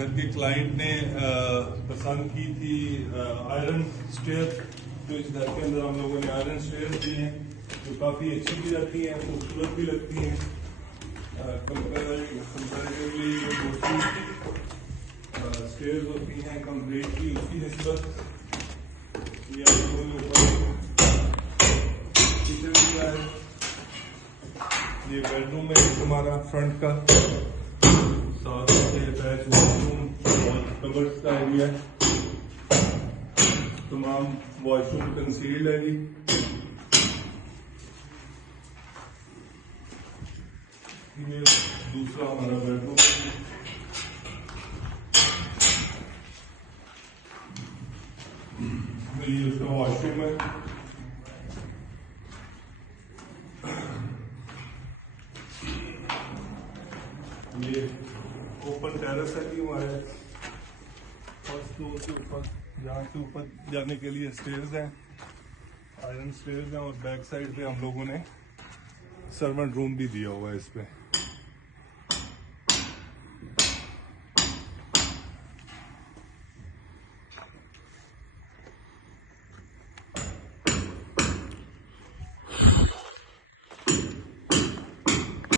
घर के क्लाइंट ने पसंद की थी आयरन स्टेयर। तो इस घर के अंदर हम लोगों ने आयरन स्टेयर दी हैं जो काफ़ी अच्छी भी रहती हैं, खूबसूरत भी लगती हैं। कंपेरेटिवली जो दूसरी स्टेयर्स होती हैं कम रेट की, उसकी निस्बत ये किचन दिया है। ये बेडरूम है हमारा फ्रंट का, साथ में अटैच वॉशरूम और कबर्ड्स का एरिया है। तमाम वॉशरूम कंसील्ड है जी। ये दूसरा हमारा बेडरूम है। ये उसका वॉशरूम है। ये ओपन टेरेस है कि हमारे फर्स्ट फ्लोर के ऊपर, जहाँ से ऊपर जाने के लिए स्टेयर्स हैं, आयरन स्टेयर्स हैं। और बैक साइड पे हम लोगों ने सर्वेंट रूम भी दिया हुआ है इस पे।